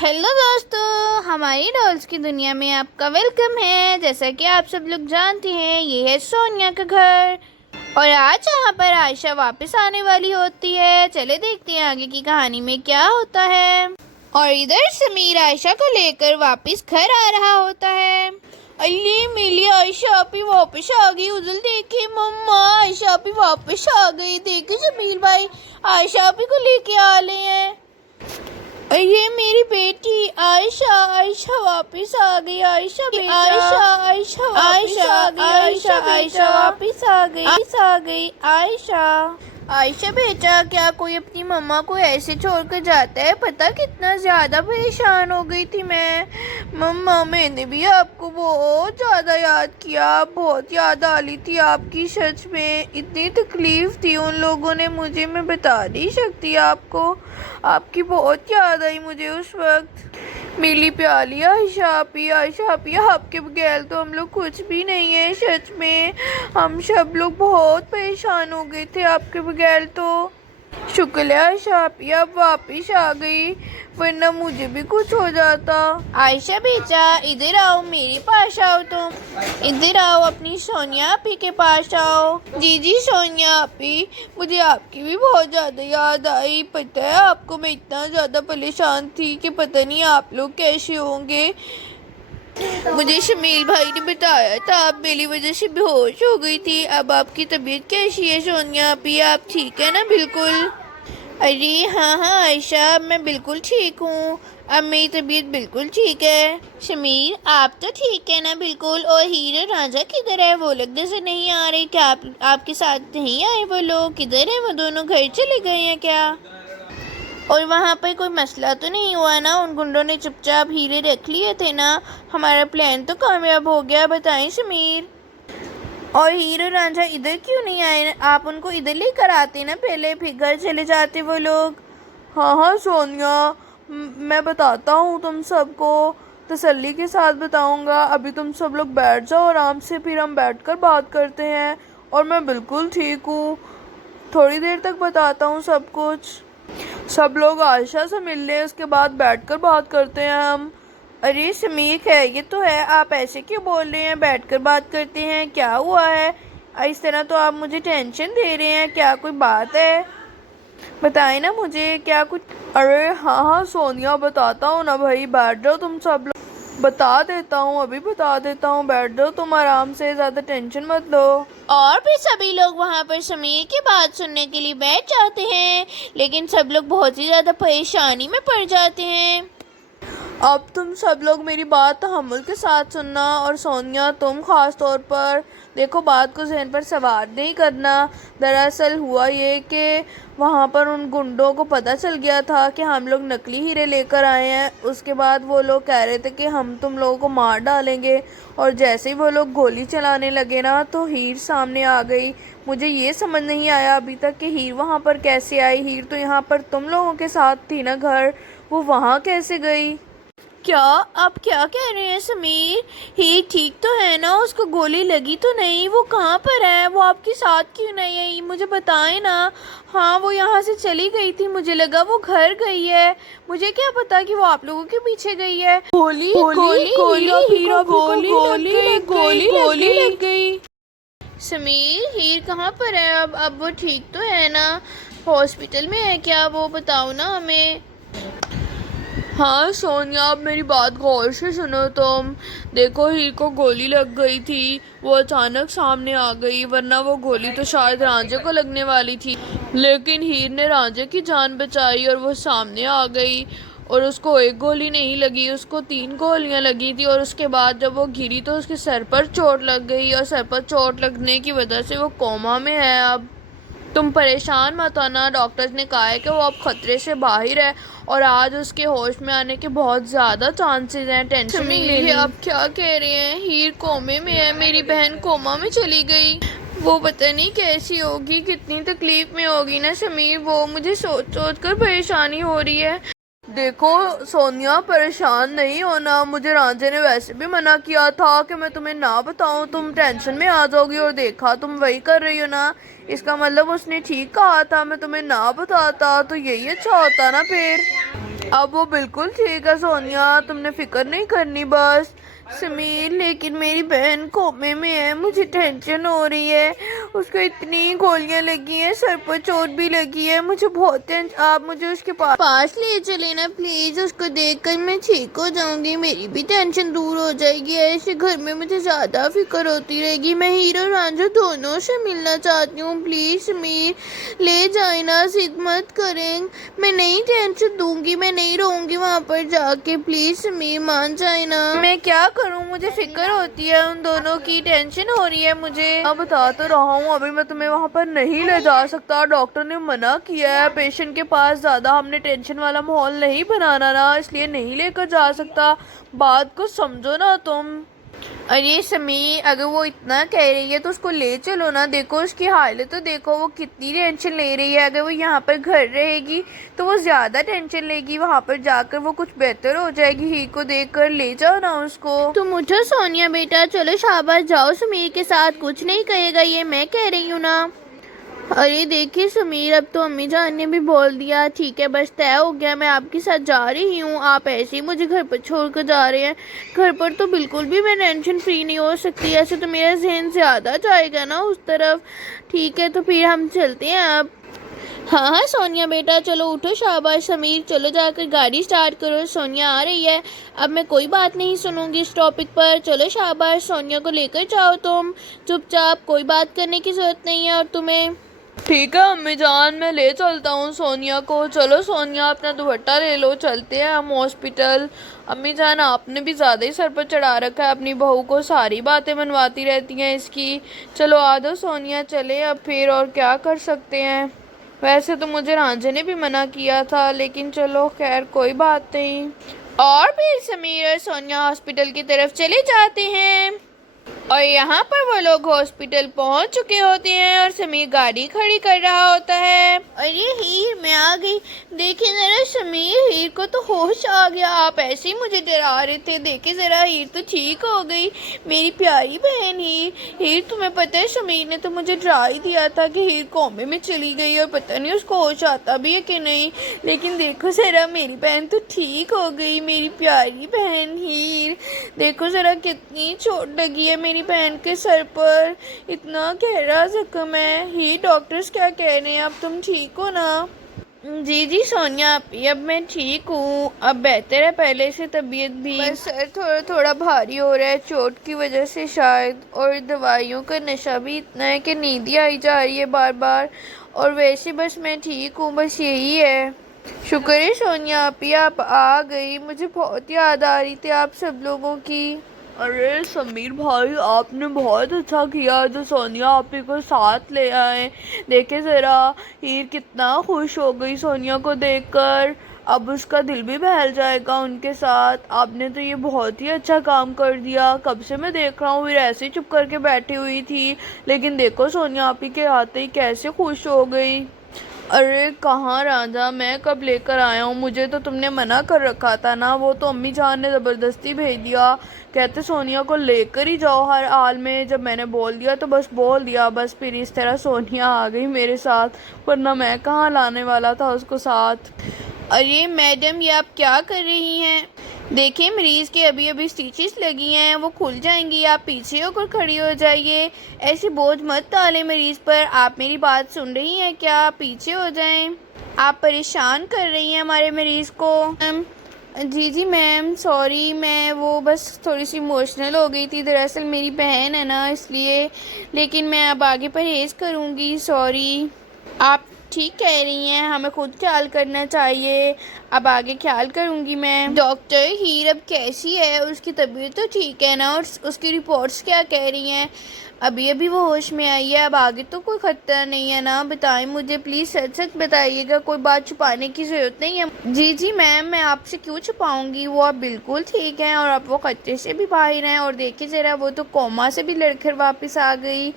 Hello दोस्तों, हमारी dolls की दुनिया में आपका वेलकम है। जैसा कि आप सब लोग जानते हैं, ये है सोनिया का घर और आज यहाँ पर आयशा वापस आने वाली होती है। चले देखते हैं आगे की कहानी में क्या होता है। और इधर समीर आयशा को लेकर वापस घर आ रहा होता है। अल्ले मेरी आयशा आपी वापस आ गई। उधर देखे मम्मा, आयशा आपी वापस आ गई। देखे समीर भाई आयशा आपी को लेके आ रहे हैं। ये मेरी बेटी आयशा, आयशा वापस आ गई। आयशा आयशा आयशा आयशा आयशा आयशा वापस आ गई। आयशा आयशा बेटा, क्या कोई अपनी मम्मा को ऐसे छोड़कर जाता है? पता कितना ज़्यादा परेशान हो गई थी मैं। मम्मा, मैंने भी आपको बहुत ज़्यादा याद किया। बहुत याद आ रही थी आपकी। सच में इतनी तकलीफ़ थी उन लोगों ने मुझे, मैं बता नहीं सकती आपको। आपकी बहुत याद आई मुझे उस वक्त। मिली प्याली आयशा आपी, आपके बगैर तो हम लोग कुछ भी नहीं है। सच में हम सब लोग बहुत परेशान हो गए थे आपके बगैर। तो शुक्र है आयशा आपी आप वापिस आ गई, वरना मुझे भी कुछ हो जाता। आयशा बेटा, इधर आओ, मेरे पास आओ। तुम इधर आओ, अपनी सोनिया आपी के पास आओ। जी सोनिया आपी, मुझे आपकी भी बहुत ज़्यादा याद आई। पता है आपको, मैं इतना ज़्यादा परेशान थी कि पता नहीं आप लोग कैसे होंगे। मुझे शमील भाई ने बताया था आप मेरी वजह से बेहोश हो गई थी। अब आपकी तबीयत कैसी है सोनिया आपी? आप ठीक है ना बिल्कुल? अरे हाँ आयशा, मैं बिल्कुल ठीक हूँ। अब मेरी तबीयत बिल्कुल ठीक है। शमीर, आप तो ठीक है ना बिल्कुल? और हीरे राजा किधर है? वो लोग जैसे नहीं आ रहे। क्या आपके साथ नहीं आए वो लोग? किधर है वो दोनों? घर चले गए हैं क्या? और वहाँ पर कोई मसला तो नहीं हुआ ना? उन गुंडों ने चुपचाप हीरे रख लिए थे ना? हमारा प्लान तो कामयाब हो गया। बताएं समीर। और हीरो रांझा इधर क्यों नहीं आए? आप उनको इधर लेकर आते ना पहले, फिर घर चले जाते वो लोग। हाँ सोनिया, मैं बताता हूँ तुम सबको, तसल्ली के साथ बताऊँगा। अभी तुम सब लोग बैठ जाओ आराम से, फिर हम बैठकर बात करते हैं। और मैं बिल्कुल ठीक हूँ, थोड़ी देर तक बताता हूँ सब कुछ। सब लोग आयशा से मिल लें, उसके बाद बैठकर बात करते हैं हम। अरे समीर, खैरियत तो है? आप ऐसे क्यों बोल रहे हैं? बैठकर बात करते हैं, क्या हुआ है? इस तरह तो आप मुझे टेंशन दे रहे हैं। क्या कोई बात है? बताएं ना मुझे, क्या कुछ? अरे हाँ सोनिया, बताता हूँ ना भाई, बैठ जाओ तुम सब लोग। बता देता हूँ, अभी बता देता हूँ, बैठ जाओ तुम आराम से, ज़्यादा टेंशन मत लो। और फिर सभी लोग वहाँ पर समीर की बात सुनने के लिए बैठ जाते हैं, लेकिन सब लोग बहुत ही ज़्यादा परेशानी में पड़ जाते हैं। अब तुम सब लोग मेरी बात तहम्मुल के साथ सुनना, और सोनिया तुम ख़ास तौर पर देखो, बात को जहन पर सवार नहीं करना। दरअसल हुआ ये कि वहाँ पर उन गुंडों को पता चल गया था कि हम लोग नकली हीरे लेकर आए हैं। उसके बाद वो लोग कह रहे थे कि हम तुम लोगों को मार डालेंगे, और जैसे ही वो लोग गोली चलाने लगे ना, तो हीर सामने आ गई। मुझे ये समझ नहीं आया अभी तक कि हीर वहाँ पर कैसे आई। हीर तो यहाँ पर तुम लोगों के साथ थी ना घर, वो वहाँ कैसे गई? क्या आप क्या कह रहे हैं समीर? ही ठीक तो है ना? उसको गोली लगी तो नहीं? वो कहाँ पर है? वो आपके साथ क्यों नहीं आई? मुझे बताएं ना। हाँ, वो यहाँ से चली गई थी, मुझे लगा वो घर गई है। मुझे क्या पता कि वो आप लोगों के पीछे गई है। गोली गोली गोली लग गई। समीर, हीर कहाँ पर है? अब वो ठीक तो है ना? हॉस्पिटल में है क्या वो? बताओ ना हमें। हाँ सोनिया, अब मेरी बात गौर से सुनो तुम। देखो, हीर को गोली लग गई थी, वो अचानक सामने आ गई, वरना वो गोली तो शायद रांझे को लगने वाली थी, लेकिन हीर ने रांझे की जान बचाई और वो सामने आ गई। और उसको एक गोली नहीं लगी, उसको 3 गोलियां लगी थी। और उसके बाद जब वो गिरी तो उसके सर पर चोट लग गई, और सर पर चोट लगने की वजह से वो कोमा में है। अब तुम परेशान मत होना, डॉक्टर्स ने कहा है कि वो अब खतरे से बाहर है, और आज उसके होश में आने के बहुत ज़्यादा चांसेस हैं। टेंशन नहीं लेनी। आप क्या कह रहे हैं? हीर कोमे में है, मेरी बहन कोमा में चली गई। वो पता नहीं कैसी होगी, कितनी तकलीफ में होगी ना समीर। वो मुझे सोच सोच कर परेशानी हो रही है। देखो सोनिया, परेशान नहीं होना। मुझे रांझे ने वैसे भी मना किया था कि मैं तुम्हें ना बताऊं, तुम टेंशन में आ जाओगी, और देखा तुम वही कर रही हो ना। इसका मतलब उसने ठीक कहा था, मैं तुम्हें ना बताता तो यही अच्छा होता ना फिर। अब वो बिल्कुल ठीक है सोनिया, तुमने फिक्र नहीं करनी बस। समीर, लेकिन मेरी बहन कोमे में है, मुझे टेंशन हो रही है। उसको इतनी गोलियां लगी हैं, सर पर चोट भी लगी है, मुझे बहुत टेंशन। आप मुझे उसके पास ले चले ना प्लीज, उसको देखकर मैं ठीक हो जाऊंगी, मेरी भी टेंशन दूर हो जाएगी। ऐसे घर में मुझे ज्यादा फिक्र होती रहेगी। मैं हीरो रांझा दोनों से मिलना चाहती हूँ, प्लीज समीर ले जाए ना, जिद मत करें, मैं नहीं टेंशन दूंगी, मैं नहीं रहूंगी वहाँ पर जाके, प्लीज समीर मान जाए ना। मैं क्या करूं, मुझे फिक्र होती है, उन दोनों की टेंशन हो रही है मुझे। अब बता तो रहा हूँ, अभी मैं तुम्हें वहाँ पर नहीं ले जा सकता, डॉक्टर ने मना किया है। पेशेंट के पास ज्यादा हमने टेंशन वाला माहौल नहीं बनाना ना, इसलिए नहीं लेकर जा सकता। बात को समझो ना तुम। अरे समीर, अगर वो इतना कह रही है तो उसको ले चलो ना। देखो उसकी हालत तो देखो, वो कितनी टेंशन ले रही है। अगर वो यहाँ पर घर रहेगी तो वो ज्यादा टेंशन लेगी, वहाँ पर जाकर वो कुछ बेहतर हो जाएगी। ही को देखकर ले जाओ ना उसको। तुम उठो सोनिया बेटा, चलो शाबाश, जाओ समीर के साथ, कुछ नहीं कहेगा ये, मैं कह रही हूँ ना। अरे देखिए समीर, अब तो अम्मी जान ने भी बोल दिया, ठीक है बस तय हो गया, मैं आपके साथ जा रही हूँ। आप ऐसे ही मुझे घर पर छोड़कर जा रहे हैं। घर पर तो बिल्कुल भी मैं टेंशन फ्री नहीं हो सकती, ऐसे तो मेरा जहन ज़्यादा जाएगा ना उस तरफ। ठीक है तो फिर हम चलते हैं अब। हाँ हाँ सोनिया बेटा, चलो उठो, शाबाश। समीर चलो जाकर गाड़ी स्टार्ट करो, सोनिया आ रही है। अब मैं कोई बात नहीं सुनूंगी इस टॉपिक पर, चलो शाबाश, सोनिया को लेकर जाओ तुम चुपचाप, कोई बात करने की जरूरत नहीं है और तुम्हें। ठीक है अम्मी जान, मैं ले चलता हूँ सोनिया को। चलो सोनिया, अपना दुपट्टा ले लो, चलते हैं हम हॉस्पिटल। अम्मी जान, आपने भी ज़्यादा ही सर पर चढ़ा रखा है अपनी बहू को, सारी बातें मनवाती रहती हैं इसकी। चलो आ दो सोनिया, चले अब फिर, और क्या कर सकते हैं। वैसे तो मुझे रांझे ने भी मना किया था, लेकिन चलो खैर कोई बात नहीं। और फिर समीर और सोनिया हॉस्पिटल की तरफ चले जाते हैं और यहाँ पर वो लोग हॉस्पिटल पहुँच चुके होते हैं और समीर गाड़ी खड़ी कर रहा होता है। अरे हीर, मैं आ गई। देखिए जरा समीर, हीर को तो होश आ गया, आप ऐसे ही मुझे डरा रहे थे। देखिए जरा, हीर तो ठीक हो गई, मेरी प्यारी बहन हीर। हीर तुम्हें पता है, समीर ने तो मुझे डरा ही दिया था कि हीर कोमे में चली गई और पता नहीं उसको होश आता भी है कि नहीं। लेकिन देखो जरा, मेरी बहन तो ठीक हो गई, मेरी प्यारी बहन हीर। देखो जरा कितनी चोट लगी है मेरी बहन के सर पर, इतना गहरा जख्म है। ही डॉक्टर्स क्या कह रहे हैं, अब तुम ठीक हो ना? जी जी सोनिया, अब मैं ठीक हूँ, अब बेहतर है पहले से तबीयत भी। बस सर थोड़ा थोड़ा भारी हो रहा है चोट की वजह से शायद, और दवाइयों का नशा भी इतना है कि नींद ही आई जा रही है बार बार। और वैसे बस मैं ठीक हूँ, बस यही है। शुक्र है सोनिया आप आ गई, मुझे बहुत याद आ रही थी आप सब लोगों की। अरे समीर भाई, आपने बहुत अच्छा किया जो सोनिया आपी को साथ ले आए। देखे ज़रा, हीर कितना खुश हो गई सोनिया को देखकर, अब उसका दिल भी बहल जाएगा उनके साथ। आपने तो ये बहुत ही अच्छा काम कर दिया। कब से मैं देख रहा हूँ हीर ऐसे ही चुप करके बैठी हुई थी, लेकिन देखो सोनिया आपी के आते ही कैसे खुश हो गई। अरे कहाँ राजा, मैं कब लेकर आया हूँ, मुझे तो तुमने मना कर रखा था ना। वो तो अम्मी जान ने ज़बरदस्ती भेज दिया, कहते सोनिया को लेकर ही जाओ हर हाल में। जब मैंने बोल दिया तो बस बोल दिया, बस फिर इस तरह सोनिया आ गई मेरे साथ, वरना मैं कहाँ लाने वाला था उसको साथ। अरे मैडम, ये आप क्या कर रही हैं? देखिए मरीज़ के अभी अभी स्टिचेस लगी हैं, वो खुल जाएंगी, आप पीछे होकर खड़ी हो जाइए। ऐसे बोझ मत डालें मरीज़ पर। आप मेरी बात सुन रही हैं क्या? आप पीछे हो जाएं, आप परेशान कर रही हैं हमारे मरीज़ को। जी जी मैम, सॉरी, मैं वो बस थोड़ी सी इमोशनल हो गई थी, दरअसल मेरी बहन है ना इसलिए। लेकिन मैं अब आगे परहेज़ करूँगी, सॉरी। आप ठीक कह रही हैं, हमें खुद ख्याल करना चाहिए, अब आगे ख्याल करूँगी मैं। डॉक्टर, हीर अब कैसी है? उसकी तबीयत तो ठीक है ना? और उसकी रिपोर्ट्स क्या कह रही हैं? अभी अभी वो होश में आई है, अब आगे तो कोई ख़तरा नहीं है ना? बताएं मुझे प्लीज़, सच सच बताइएगा, कोई बात छुपाने की ज़रूरत नहीं है। जी जी मैम, मैं आपसे क्यों छुपाऊंगी, वो आप बिल्कुल ठीक हैं और अब वो खतरे से भी बाहर हैं। और देखिए ज़रा, वो तो कोमा से भी लड़कर वापस आ गई।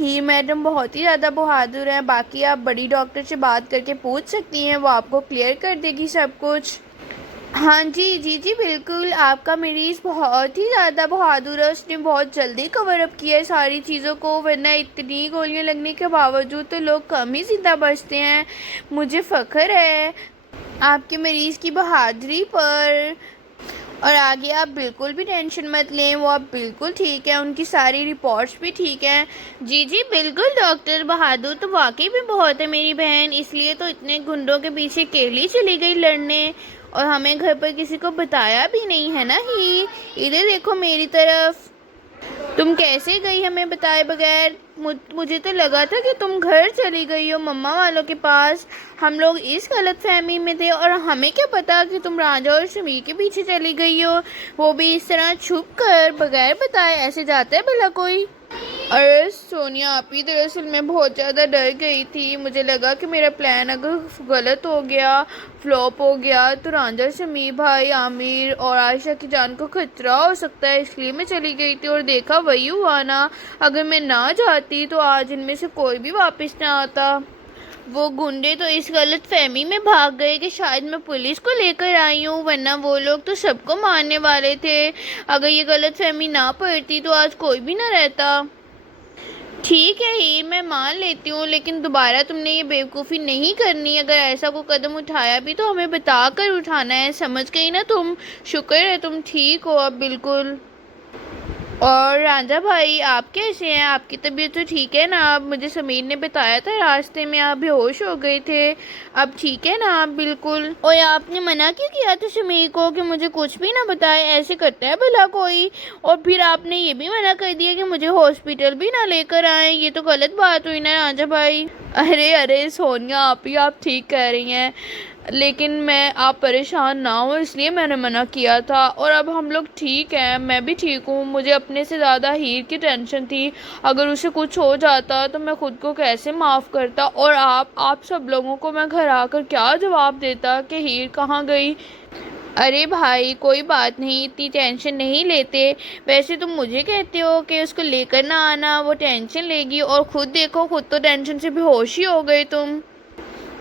ही मैडम बहुत ही ज़्यादा बहादुर हैं। बाकी आप बड़ी डॉक्टर से बात करके पूछ सकती हैं, वो आपको क्लियर कर देगी सब कुछ। हाँ जी, जी जी बिल्कुल, आपका मरीज़ बहुत ही ज़्यादा बहादुर है, उसने बहुत जल्दी कवर अप किया है सारी चीज़ों को, वरना इतनी गोलियां लगने के बावजूद तो लोग कम ही ज़िंदा बचते हैं। मुझे फ़ख्र है। आपके मरीज़ की बहादुरी पर। और आगे आप बिल्कुल भी टेंशन मत लें, वो आप बिल्कुल ठीक है, उनकी सारी रिपोर्ट्स भी ठीक हैं। जी जी बिल्कुल डॉक्टर, बहादुर तो वाकई भी बहुत है मेरी बहन, इसलिए तो इतने गुंडों के पीछे अकेली चली गई लड़ने, और हमें घर पर किसी को बताया भी नहीं है ना ही। इधर देखो मेरी तरफ, तुम कैसे गई हमें बताए बगैर? मुझे तो लगा था कि तुम घर चली गई हो मम्मा वालों के पास। हम लोग इस गलत फहमी में थे, और हमें क्या पता कि तुम राजा और समीर के पीछे चली गई हो, वो भी इस तरह छुप कर बगैर बताए। ऐसे जाता है भला कोई? अरे सोनिया, आप ही दरअसल मैं बहुत ज़्यादा डर गई थी। मुझे लगा कि मेरा प्लान अगर गलत हो गया, फ्लॉप हो गया, तो रांझा, शमी भाई, आमिर और आयशा की जान को खतरा हो सकता है, इसलिए मैं चली गई थी। और देखा वही हुआ ना, अगर मैं ना जाती तो आज इनमें से कोई भी वापस ना आता। वो गुंडे तो इस गलत फहमी में भाग गए कि शायद मैं पुलिस को लेकर आई हूँ, वरना वो लोग तो सबको मारने वाले थे। अगर ये गलत फहमी ना पड़ती तो आज कोई भी ना रहता। ठीक है ही, मैं मान लेती हूँ, लेकिन दोबारा तुमने ये बेवकूफ़ी नहीं करनी। अगर ऐसा कोई कदम उठाया भी तो हमें बता कर उठाना है, समझ गई ना तुम? शुक्र है तुम ठीक हो अब बिल्कुल। और राजा भाई, आप कैसे हैं? आपकी तबीयत तो ठीक है ना? अब मुझे समीर ने बताया था रास्ते में आप बेहोश हो गए थे, अब ठीक है ना आप बिल्कुल? और आपने मना क्यों किया था समीर को कि मुझे कुछ भी ना बताए? ऐसे करता है भला कोई? और फिर आपने ये भी मना कर दिया कि मुझे हॉस्पिटल भी ना लेकर आए, ये तो गलत बात हुई ना राजा भाई? अरे अरे सोनिया, आप ठीक कह रही हैं, लेकिन मैं आप परेशान ना हो इसलिए मैंने मना किया था। और अब हम लोग ठीक हैं, मैं भी ठीक हूँ। मुझे अपने से ज़्यादा हीर की टेंशन थी, अगर उसे कुछ हो जाता तो मैं खुद को कैसे माफ़ करता, और आप सब लोगों को मैं घर आकर क्या जवाब देता कि हीर कहाँ गई। अरे भाई कोई बात नहीं, इतनी टेंशन नहीं लेते। वैसे तुम मुझे कहते हो कि उसको लेकर ना आना, वो टेंशन लेगी, और खुद देखो, खुद तो टेंशन से बेहोश ही हो गए तुम।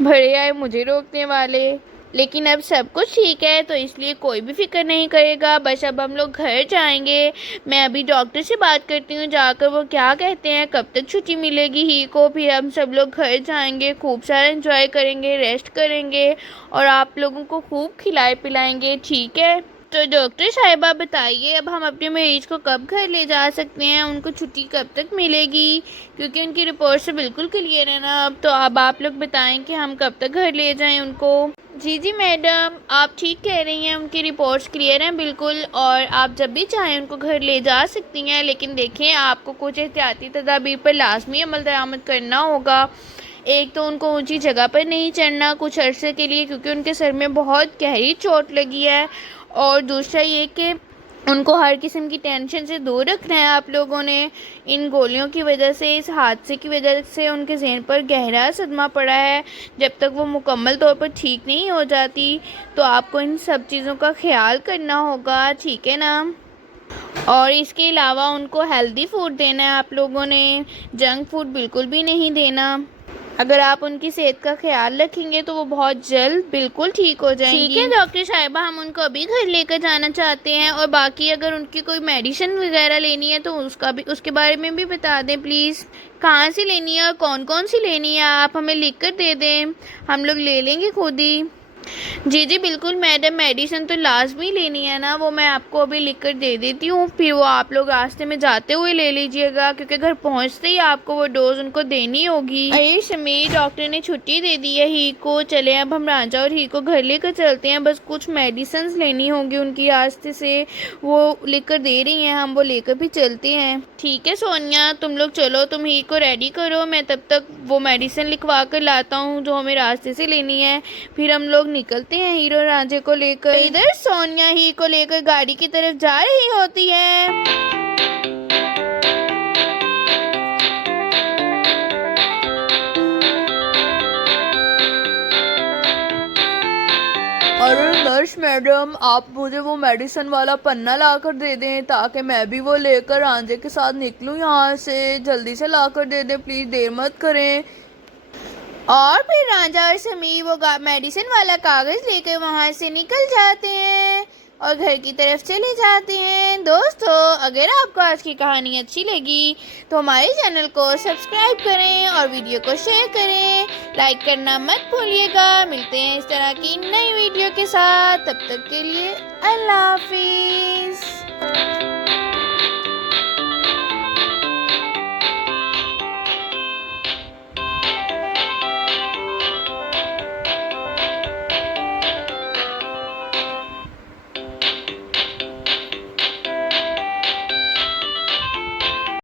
भरे आए मुझे रोकने वाले। लेकिन अब सब कुछ ठीक है, तो इसलिए कोई भी फिक्र नहीं करेगा। बस अब हम लोग घर जाएंगे। मैं अभी डॉक्टर से बात करती हूँ, जाकर वो क्या कहते हैं, कब तक छुट्टी मिलेगी ही को। फिर हम सब लोग घर जाएंगे, खूब सारा एंजॉय करेंगे, रेस्ट करेंगे, और आप लोगों को खूब खिलाए पिलाएंगे, ठीक है? तो डॉक्टर साहिबा बताइए, अब हम अपने मरीज को कब घर ले जा सकते हैं? उनको छुट्टी कब तक मिलेगी? क्योंकि उनकी रिपोर्ट से बिल्कुल क्लियर है ना अब। तो अब आप लोग बताएं कि हम कब तक घर ले जाएं उनको। जी जी मैडम, आप ठीक कह रही हैं, उनकी रिपोर्ट्स क्लियर हैं बिल्कुल, और आप जब भी चाहें उनको घर ले जा सकती हैं। लेकिन देखें, आपको कुछ एहतियाती तदाबीर पर लाजमी अमल दरामद करना होगा। एक तो उनको ऊंची जगह पर नहीं चढ़ना कुछ अरसे के लिए, क्योंकि उनके सर में बहुत गहरी चोट लगी है। और दूसरा ये कि उनको हर किस्म की टेंशन से दूर रखना है आप लोगों ने। इन गोलियों की वजह से, इस हादसे की वजह से उनके ज़हन पर गहरा सदमा पड़ा है। जब तक वो मुकम्मल तौर पर ठीक नहीं हो जाती, तो आपको इन सब चीज़ों का ख्याल करना होगा, ठीक है ना? और इसके अलावा उनको हेल्दी फूड देना है आप लोगों ने, जंक फूड बिल्कुल भी नहीं देना। अगर आप उनकी सेहत का ख्याल रखेंगे तो वो बहुत जल्द बिल्कुल ठीक हो जाएंगी। ठीक है डॉक्टर साहिबा, हम उनको अभी घर लेकर जाना चाहते हैं। और बाकी अगर उनकी कोई मेडिसिन वगैरह लेनी है तो उसके बारे में भी बता दें प्लीज़। कहाँ से लेनी है और कौन कौन सी लेनी है, आप हमें लिख कर दे दें, हम लोग ले लेंगे खुद ही। जी जी बिल्कुल मैडम, मेडिसिन तो लाजमी लेनी है ना, वो मैं आपको अभी लिख कर दे देती हूँ, फिर वो आप लोग रास्ते में जाते हुए ले लीजिएगा, क्योंकि घर पहुँचते ही आपको वो डोज उनको देनी होगी। अरे समीर, डॉक्टर ने छुट्टी दे दी है ही को, चले अब हम राजा और ही को घर लेकर चलते हैं। बस कुछ मेडिसिन लेनी होगी उनकी रास्ते से, वो लिख कर दे रही हैं, हम वो लेकर भी चलते हैं। ठीक है सोनिया, तुम लोग चलो, तुम ही को रेडी करो, मैं तब तक वो मेडिसिन लिखवा कर लाता हूँ जो हमें रास्ते से लेनी है, फिर हम लोग निकलते हैं हीरो राजे को लेकर। इधर सोनिया ही को लेकर गाड़ी की तरफ जा रही होती है। अरे नर्स मैडम, आप मुझे वो मेडिसिन वाला पन्ना ला कर दे दें, ताकि मैं भी वो लेकर रांझे के साथ निकलूं यहाँ से। जल्दी से ला कर दे दें प्लीज़, देर मत करें। और फिर राजा और समीर वो मेडिसिन वाला कागज़ लेकर वहाँ से निकल जाते हैं। और घर की तरफ चले जाते हैं। दोस्तों, अगर आपको आज की कहानी अच्छी लगी तो हमारे चैनल को सब्सक्राइब करें और वीडियो को शेयर करें, लाइक करना मत भूलिएगा। मिलते हैं इस तरह की नई वीडियो के साथ, तब तक के लिए अल्लाह हाफिज़।